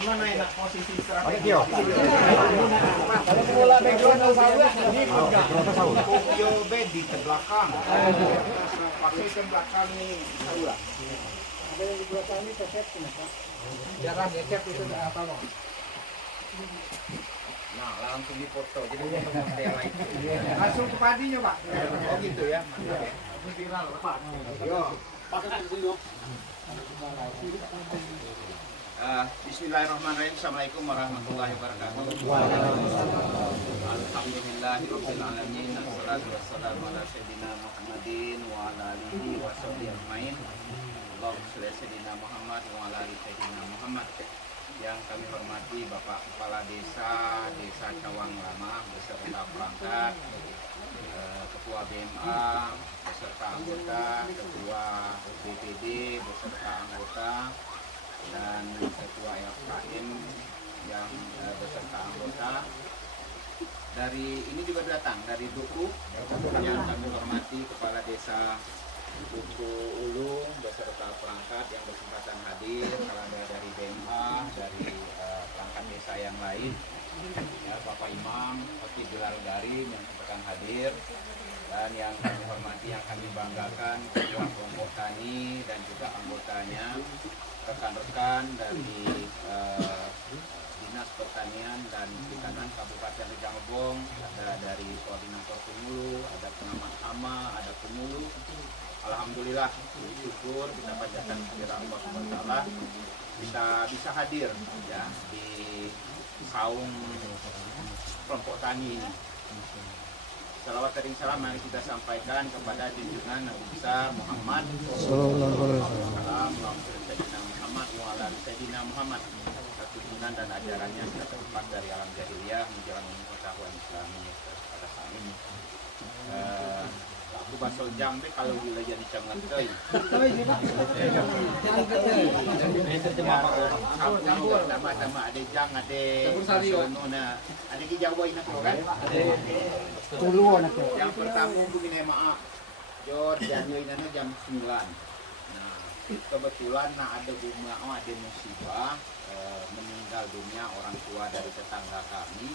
Mana enak posisi strategi? Kokyo B di belakang. Pakai ke belakang nih. Ada yang di belakang ini cecep kenapa? Jarang cecep itu apa bang? Nah, langsung dipoto. Jadi model itu. Langsung ke padinya pak? Oh gitu ya. Viral pak. Yo. Pakai di sini. Bismillahirrahmanirrahim. Assalamualaikum warahmatullahi wabarakatuh. Alhamdulillahirabbil alamin. Wassalatu wassalamu ala sayyidina Muhammadin wa ala alihi wa sahbihi ajmain. Allahumma shalli ala sayyidina Muhammad wa ala ali sayyidina Muhammad. Yang kami hormati Bapak Kepala Desa Cawang Lama beserta perangkat, Ketua BMA beserta anggota, Ketua BPD beserta anggota, dan Ketua FKM yang beserta anggota. Dari ini juga datang dari Duku yang kami hormati Kepala Desa Duku Ulung beserta perangkat yang berkesempatan hadir, kalau ada dari BMA, dari perangkat desa yang lain, ya, Bapak Imam, Pak Bilal Garim yang kesempatan hadir, dan yang kami hormati, yang kami banggakan, Ketua Kelompok Tani dan juga anggotanya, rekan-rekan dari Dinas Pertanian dan Perikanan Kabupaten Rejang Lebong, ada dari Koordinator Pemulu, ada pengamat hama, ada pemulu. Alhamdulillah, syukur kita panjatkan kehadirat Allah Subhanahu wa taala bisa hadir ya di saung kelompok tani ini. Salawat dan salam mari kita sampaikan kepada junjungan Nabi besar Muhammad sallallahu alaihi wasallam, Muhammad wa ala sayyidina Muhammad. Tuntunan dan ajarannya sudah terlepas dari alam jahiliyah menjelang pengetahuan Islami pada saat ini. Aku basol jam deh kalau gila jadi jangan teh. Sama ada jang ada nona ada ki Jawa ini kan. Yang pertama begini maaf. Jor jangan jam 9. Nah, kebetulan ada ada musibah meninggal dunia orang tua dari tetangga kami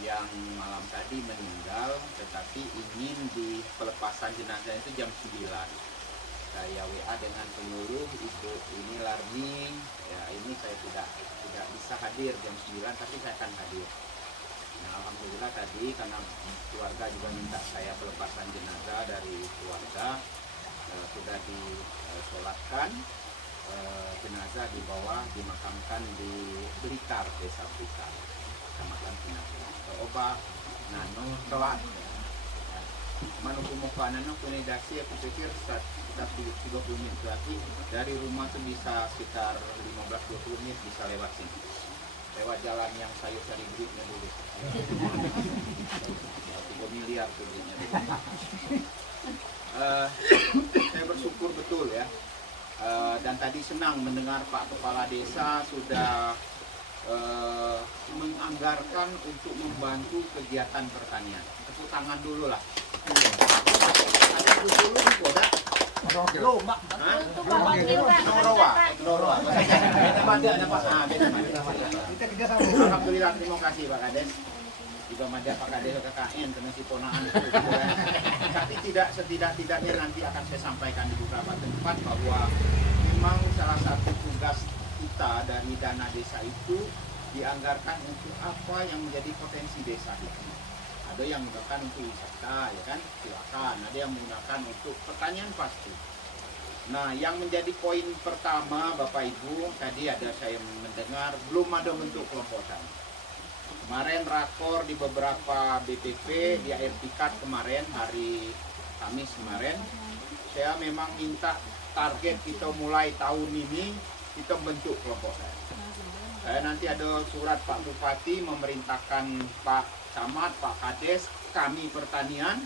yang malam tadi meninggal, tetapi ingin di pelepasan jenazah itu jam 9. Saya WA dengan penyuluh, ibu ini learning, ya ini saya tidak bisa hadir jam 9, tapi saya akan hadir. Nah, alhamdulillah tadi karena keluarga juga minta saya pelepasan jenazah dari keluarga, sudah disolatkan, jenazah dibawa dimakamkan di Blitar, Desa Blitar, Kecamatan Pinangkulan. Oba nano telat. Manu kumukaan nano punya dasi aku pikir sekitar 30 menit berarti dari rumah tuh bisa sekitar 15-20 menit bisa lewat sini. Lewat jalan yang sayur cari duitnya dulu. 3 miliar tuh duitnya dulu. Saya bersyukur betul ya. Dan tadi senang mendengar Pak Kepala Desa sudah menganggarkan untuk membantu kegiatan pertanian. Tepuk tangan dulu lah. Ada dulu di Kodak. Lomba. Alhamdulillah, terima kasih Pak Kades. Juga Madya Pak Kades KKN karena si ponaan itu. Tapi setidak-tidaknya nanti akan saya sampaikan di beberapa tempat bahwa memang salah satu tugas kita dari dana desa itu dianggarkan untuk apa yang menjadi potensi desa itu. Ada yang menggunakan untuk wisata, ya kan, silakan. Ada yang menggunakan untuk pertanian pasti. Nah, yang menjadi poin pertama Bapak Ibu, tadi ada saya mendengar belum ada bentuk kelompok tani. Kemarin rakor di beberapa BPP di air pikat kemarin hari Kamis kemarin, saya memang minta target kita mulai tahun ini kita bentuk kelompok tani. Nanti ada surat Pak Bupati memerintahkan Pak Camat, Pak Kades, kami pertanian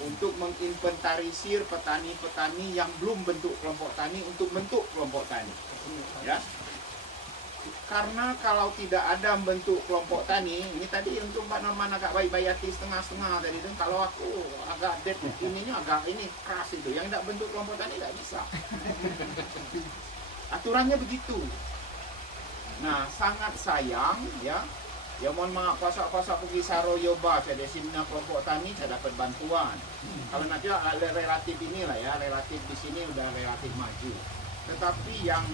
untuk menginventarisir petani-petani yang belum bentuk kelompok tani untuk bentuk kelompok tani. Ya. Karena kalau tidak ada bentuk kelompok tani, ini tadi untuk Mbak Norman agak bayati setengah-setengah tadi itu. Kalau aku agak ininya agak ini keras itu, yang tidak bentuk kelompok tani tidak bisa. aturannya begitu. Nah, sangat sayang ya. Ya mohon maaf, kuasa-kuasa pergi Saroyoba, saya di sini kelompok tani, saya dapat bantuan. Kalau nanti relatif inilah ya, relatif di sini udah relatif maju. Tetapi yang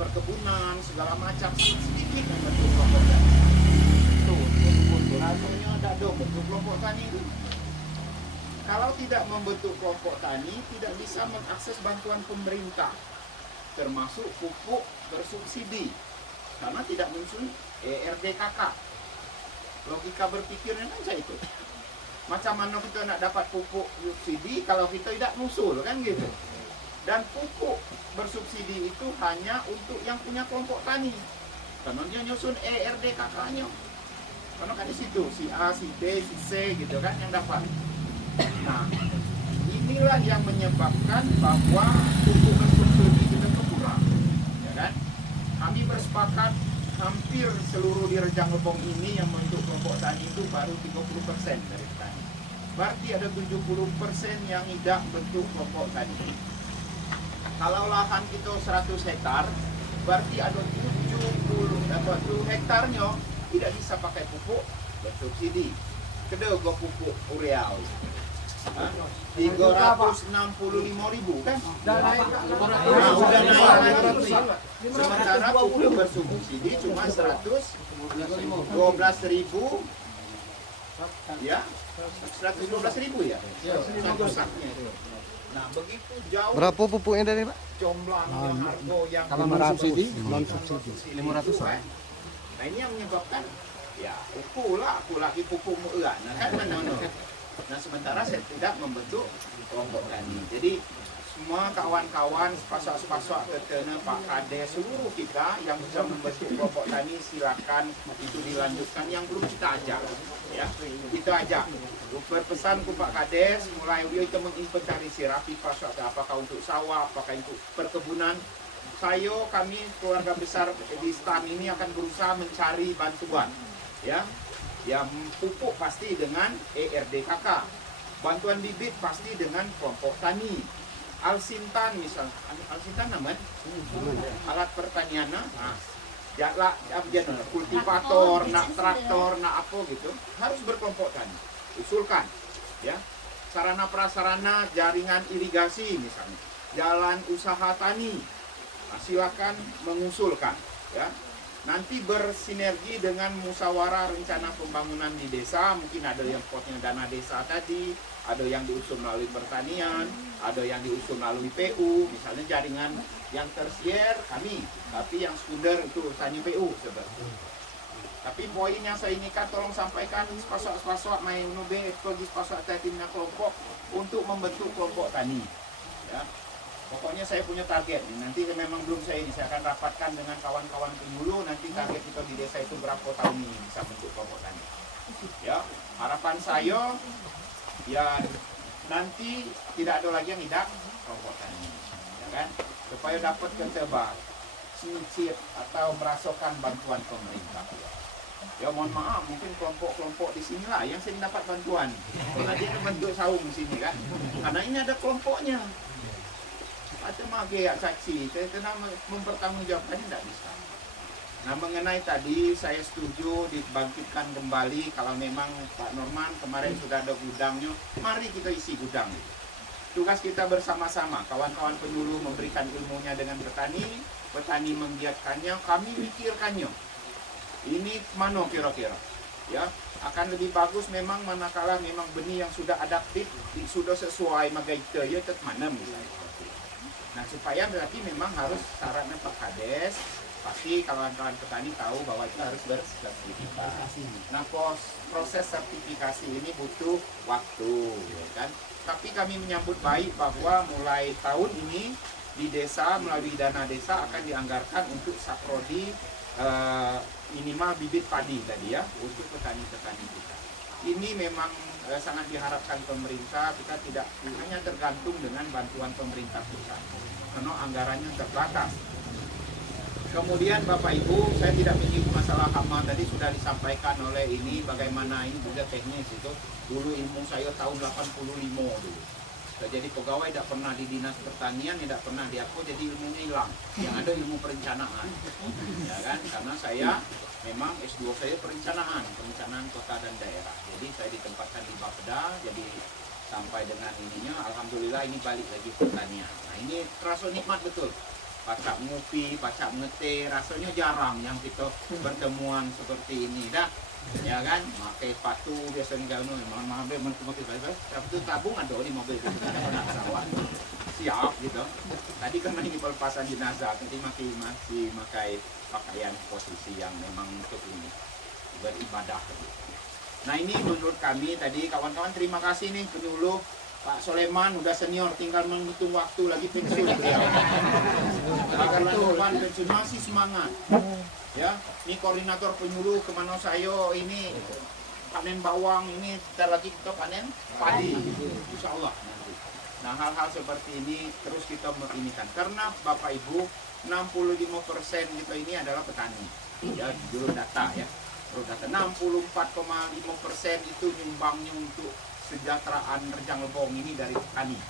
perkebunan segala macam sedikit yang bentuk kelompok tani. Tuh, rasanya ada dong bentuk kelompok tani itu. Kalau tidak membentuk kelompok tani, tidak bisa mengakses bantuan pemerintah, termasuk pupuk bersubsidi, karena tidak muncul ERDKK. Logika berpikirnya kan saya itu. Macam mana kita nak dapat pupuk subsidi kalau kita tidak musul kan gitu. Dan pupuk bersubsidi itu hanya untuk yang punya kelompok tani. Karena dia nyusun ERDKK-nya. Karena kan di situ si A, si B, si C gitu kan yang dapat. Nah, inilah yang menyebabkan bahwa pupuk bersubsidi kita kurang. Ya kan? Kami bersepakat hampir seluruh di Rejang Lebong ini yang bentuk kelompok tani itu baru 30% dari petani. Berarti ada 70% yang tidak bentuk kelompok tani. Kalau lahan kita 100 hektar, berarti ada 70 hektarnya tidak bisa pakai pupuk bersubsidi. Kedua gua pupuk urea. 365.000 kan? Dan naik. Nah, udah naik lagi. Sementara pupuk bersubsidi cuma 112.000 ya, 112.000 ya. Satu saknya itu. Nah, begitu jauh. Berapa pupuknya dari Pak? Jomblangnya harga yang Kalau non subsidi, 500. Nah, ini yang menyebabkan ya aku lagi pupuk mu'at. Nah, kan mana. Nah, sementara saya tidak membentuk kelompok tani. Jadi semua kawan-kawan spasok-spasok ketena Pak Kades seluruh kita yang bisa membentuk kelompok tani silakan itu dilanjutkan. Yang belum kita ajak ya, kita ajak. Berpesan ke Pak Kades mulai kita menginventarisir rapi pasok apakah untuk sawah, apakah untuk perkebunan. Kami keluarga besar di STAN ini akan berusaha mencari bantuan ya. Ya, pupuk pasti dengan ERDKK, bantuan bibit pasti dengan kelompok tani, Alsintan misalnya, Alsintan namanya alat pertanian, jatlah kultivator, nak traktor, nak apa gitu, harus berkelompok tani, usulkan, ya, sarana prasarana jaringan irigasi misalnya, jalan usaha tani, silakan mengusulkan, ya. Nanti bersinergi dengan musyawarah rencana pembangunan di desa. Mungkin ada yang potnya dana desa tadi, ada yang diusul melalui pertanian, ada yang diusul melalui PU. Misalnya jaringan yang tersier kami, tapi yang sekunder itu urusannya PU sebenarnya. Tapi poin yang saya inginkan tolong sampaikan spasok main nobe pergi spasok timnya kelompok untuk membentuk kelompok tani. Ya. Pokoknya saya punya target, nanti memang belum saya akan rapatkan dengan kawan-kawan penghulu, nanti target kita di desa itu berapa tahun ini bisa bentuk kelompok tani. Ya, harapan saya, ya nanti tidak ada lagi yang hidup kelompok tani, ya kan? Supaya dapat ketebak, sincit atau merasakan bantuan pemerintah. Ya mohon maaf, mungkin kelompok-kelompok di sinilah yang sering dapat bantuan. Karena dia bentuk saung di sini kan, karena ini ada kelompoknya. Atau mage ya saksi, saya kena mempertanggungjawabkannya tidak bisa. Nah mengenai tadi saya setuju dibangkitkan kembali kalau memang Pak Norman kemarin sudah ada gudangnya, mari kita isi gudang. Tugas kita bersama-sama, kawan-kawan penyuluh memberikan ilmunya dengan petani, petani menggiatkannya, kami mikirkannya. Ini mana kira-kira? Ya, akan lebih bagus memang manakala memang benih yang sudah adaptif, sudah sesuai magaita ya tetap mana misalnya. Nah supaya berarti memang harus syaratnya Pak Kades, pasti kawan-kawan petani tahu bahwa itu harus bersertifikasi. Nah proses sertifikasi ini butuh waktu, ya kan? Tapi kami menyambut baik bahwa mulai tahun ini di desa melalui dana desa akan dianggarkan untuk saprodi minimal bibit padi tadi ya untuk petani-petani kita. Ini memang sangat diharapkan pemerintah, kita tidak hanya tergantung dengan bantuan pemerintah pusat karena anggarannya terbatas. Kemudian Bapak Ibu, saya tidak menyinggung masalah hama, tadi sudah disampaikan oleh ini bagaimana ini juga teknis itu. Dulu ilmu saya tahun 85 dulu. Saya jadi pegawai tidak pernah di dinas pertanian, tidak pernah di apa, jadi ilmunya hilang. Yang ada ilmu perencanaan, ya kan? Karena saya memang S2 saya perencanaan kota dan daerah. Jadi saya ditempatkan di Bapeda, jadi sampai dengan ininya, alhamdulillah ini balik lagi pertanian. Nah ini terasa nikmat betul. Pacak ngopi, pacak ngete, rasanya jarang yang kita pertemuan seperti ini, dah. Ya kan, pakai sepatu biasanya kalau mohon maaf mobil tapi tabung ada di mobil siap gitu. Tadi kan ini pelepasan jenazah, nanti masih pakai pakaian posisi yang memang untuk ini beribadah. Nah ini menurut kami tadi kawan-kawan terima kasih nih penyuluh Pak Soleman udah senior, tinggal menghitung waktu lagi pensiun beliau. Agar depan pensiun masih semangat. Ya, ini koordinator penyuluh kemana saya ini panen bawang, ini kita lagi kita panen padi, insya Allah nanti. Nah hal-hal seperti ini terus kita menginikan karena Bapak Ibu 65% kita ini adalah petani. Ya dulu data ya, dulu data 64,5% itu nyumbangnya untuk kesejahteraan Rejang Lebong ini dari petani.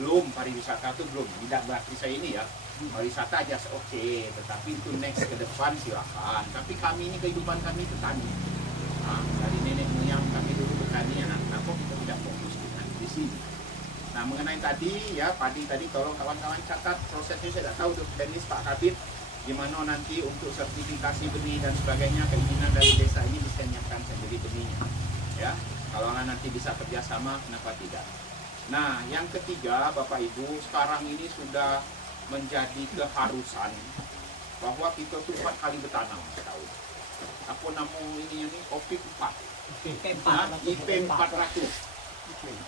Belum pariwisata itu belum, tidak berarti saya ini ya. Pariwisata aja oke, tetapi itu next ke depan silakan. Tapi kami ini kehidupan kami petani. Nah, dari nenek moyang kami dulu petani, anak-anak kok kita tidak fokus di sini. Nah mengenai tadi ya padi tadi tolong kawan-kawan catat prosesnya saya tidak tahu teknis Pak Kabit gimana nanti untuk sertifikasi benih dan sebagainya, keinginan dari desa ini bisa menyiapkan sendiri benihnya. Ya. Kalau nanti bisa kerjasama, kenapa tidak? Nah, yang ketiga, Bapak Ibu, sekarang ini sudah menjadi keharusan bahwa kita tuh 4 kali bertanam setahun. Apa nama ini OPIK 4. IP 400.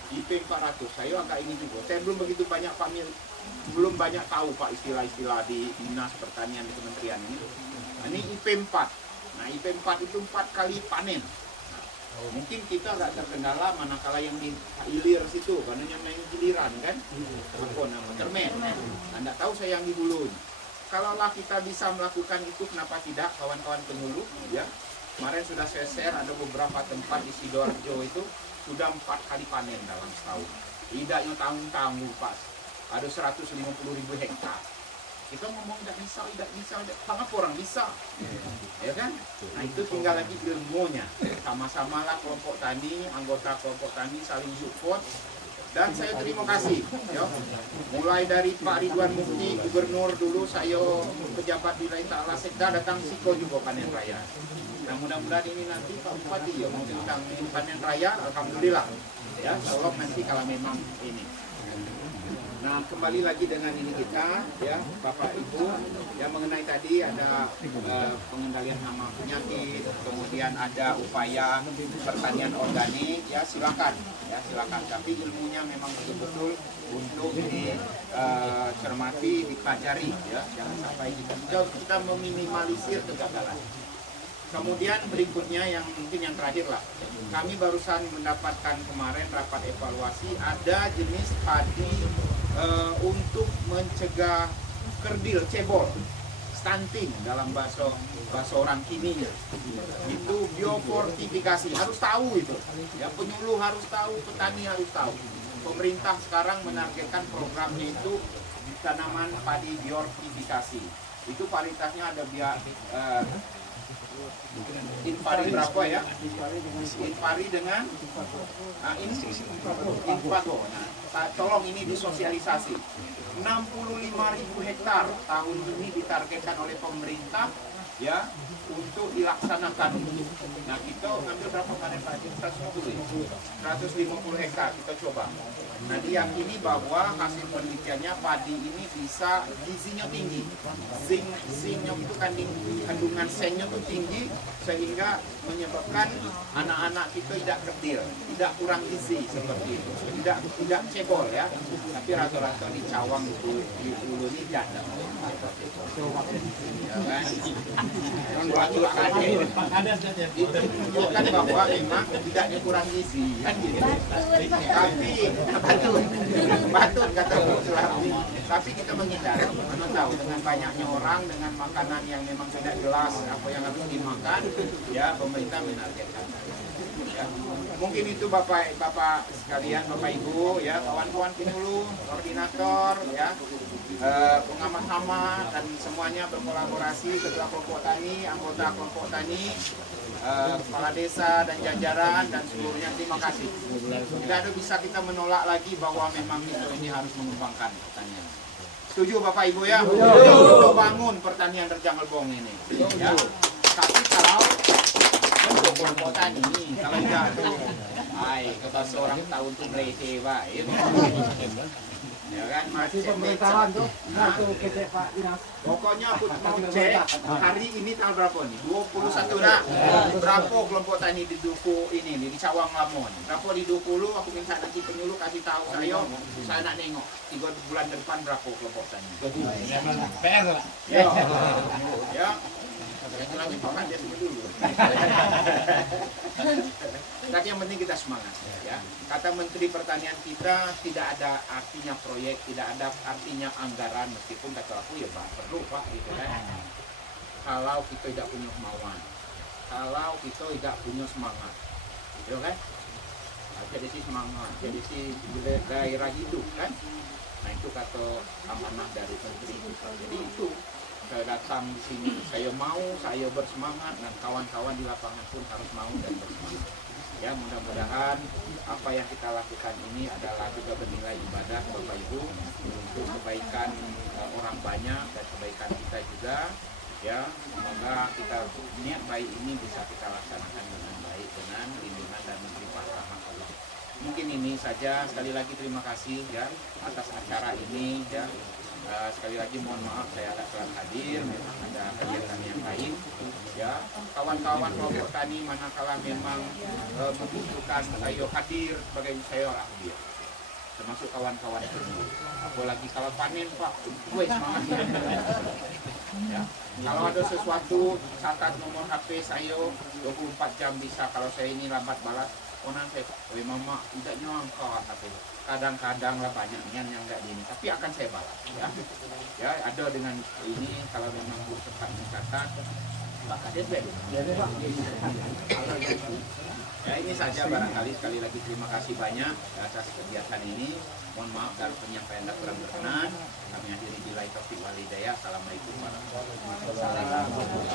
IP 400. Saya agak ini juga. Saya belum begitu banyak belum banyak tahu Pak istilah-istilah di dinas pertanian di kementerian ini. Nah, ini IP 4. Nah, IP 4 itu 4 kali panen. Mungkin kita agak terkendala manakala yang di hilir situ, karena yang main giliran kan, apa nama termen. Anda tahu saya yang di hulu. Kalaulah kita bisa melakukan itu, kenapa tidak kawan-kawan penyuluh? Ya, kemarin sudah saya share ada beberapa tempat di Sidoarjo itu sudah 4 kali panen dalam setahun. Tidaknya tanggung-tanggung pas, ada 150.000 hektar. Kita ngomong tidak bisa, sangat orang bisa, ya kan? Nah itu tinggal lagi ilmunya. Sama-sama lah kelompok tani, anggota kelompok tani saling support. Dan saya terima kasih, ya. Mulai dari Pak Ridwan Mufti, Gubernur dulu, saya pejabat wilayah Ta'ala Sekda datang Siko juga panen raya. Nah mudah-mudahan ini nanti Pak Bupati ya mau tentang panen raya, alhamdulillah. Ya, Allah nanti kalau memang ini. Nah kembali lagi dengan ini kita ya Bapak Ibu yang mengenai tadi ada pengendalian hama penyakit, kemudian ada upaya pertanian organik ya silakan tapi ilmunya memang betul-betul untuk dicermati, dipelajari ya, jangan sampai kita meminimalisir kegagalan. Kemudian berikutnya yang mungkin yang terakhir lah, kami barusan mendapatkan kemarin rapat evaluasi ada jenis padi untuk mencegah kerdil, cebol, stunting dalam bahasa orang kininya. Itu biofortifikasi, harus tahu itu. Ya penyuluh harus tahu, petani harus tahu. Pemerintah sekarang menargetkan programnya itu tanaman padi biofortifikasi. Itu paritasnya ada Inpari berapa ya? Inpari dengan Inpago. Nah, tolong ini disosialisasi. 65.000 hektar tahun ini ditargetkan oleh pemerintah ya untuk dilaksanakan. Nah kita ambil berapa panen Pak? 150 hektar kita coba. Nah diyakini bahwa hasil penelitiannya padi ini bisa gizinya tinggi, zinknya itu kandungan sengnya itu tinggi sehingga menyebabkan anak-anak kita tidak kerdil, tidak kurang gizi seperti itu, tidak cebol ya. Tapi rata-rata di cawang itu di ulu ini tidak. Ya kan? Itu menunjukkan bahwa memang tidaknya kurang gizi kan gitu. Tapi batut kata Sulami. Tapi kita menghindari, mana tahu dengan banyaknya orang dengan makanan yang memang tidak jelas apa yang harus dimakan, ya pemerintah menargetkan. Ya. Mungkin itu Bapak sekalian, Bapak Ibu, ya, kawan-kawan penulu, koordinator, ya, pengamat hama dan semuanya berkolaborasi, ketua kelompok tani, anggota kelompok tani, kepala desa dan jajaran dan seluruhnya, terima kasih. Tidak ada bisa kita menolak lagi bahwa memang ini harus mengembangkan pertanian. Setuju Bapak Ibu ya? Untuk bangun pertanian Rejang Lebong ini. Ya. Tapi kalau bentuk kelompok tani, kalau jatuh, kata seorang tahun tuh mereka, Pak. Ya kan, Masih pemerintahan tuh, satu kece Pak Dinas. Pokoknya aku mau cek hari ini tanggal berapa nih? 21 dah. Berapa kelompok tani di Duku ini di Cawang Lamon? Berapa di Duku lu? Aku minta nanti penyuluh kasih tahu saya nak nengok 3 bulan depan berapa kelompok tani. PR lah. Ya. Yang lagi pakai dia dulu. Tapi yang penting kita semangat, ya. Kata Menteri Pertanian kita, tidak ada artinya proyek, tidak ada artinya anggaran, meskipun kata aku ya Pak, perlu Pak, gitu kan. Kalau kita tidak punya kemauan, kalau kita tidak punya semangat, gitu kan. Jadi si semangat, jadi si gairah hidup kan. Nah itu kata amanah dari Menteri kita. Jadi itu saya datang di sini, saya mau, saya bersemangat, dan kawan-kawan di lapangan pun harus mau dan bersemangat. Ya, mudah-mudahan apa yang kita lakukan ini adalah juga bernilai ibadah Bapak Ibu untuk kebaikan orang banyak dan kebaikan kita juga. Ya, semoga kita niat baik ini bisa kita laksanakan dengan baik dengan lindungan dan limpah rahmat Allah. Mungkin ini saja, sekali lagi terima kasih ya atas acara ini ya. Sekali lagi mohon maaf saya tak telah hadir, memang ada kegiatan yang lain ya. Kawan-kawan kelompok tani manakala memang membutuhkan saya hadir sebagai saya hadir, termasuk kawan-kawan itu. Apalagi kalau panen Pak, gue semangat ya. Kalau ada sesuatu, catat nomor HP saya 24 jam bisa. Kalau saya ini lambat balas, konan saya, weh mama tidak nyangka tapi kadang-kadang lah banyaknya yang enggak gini, tapi akan saya balas ya. Ya ada dengan ini kalau memang Bu cepat mencatat maka dia beda. Ya ini saja barangkali, sekali lagi terima kasih banyak atas kegiatan ini. Mohon maaf kalau penyampaian tak kurang berkenan. Kami akhiri bila taufiq wal hidayah. Assalamualaikum warahmatullahi wabarakatuh.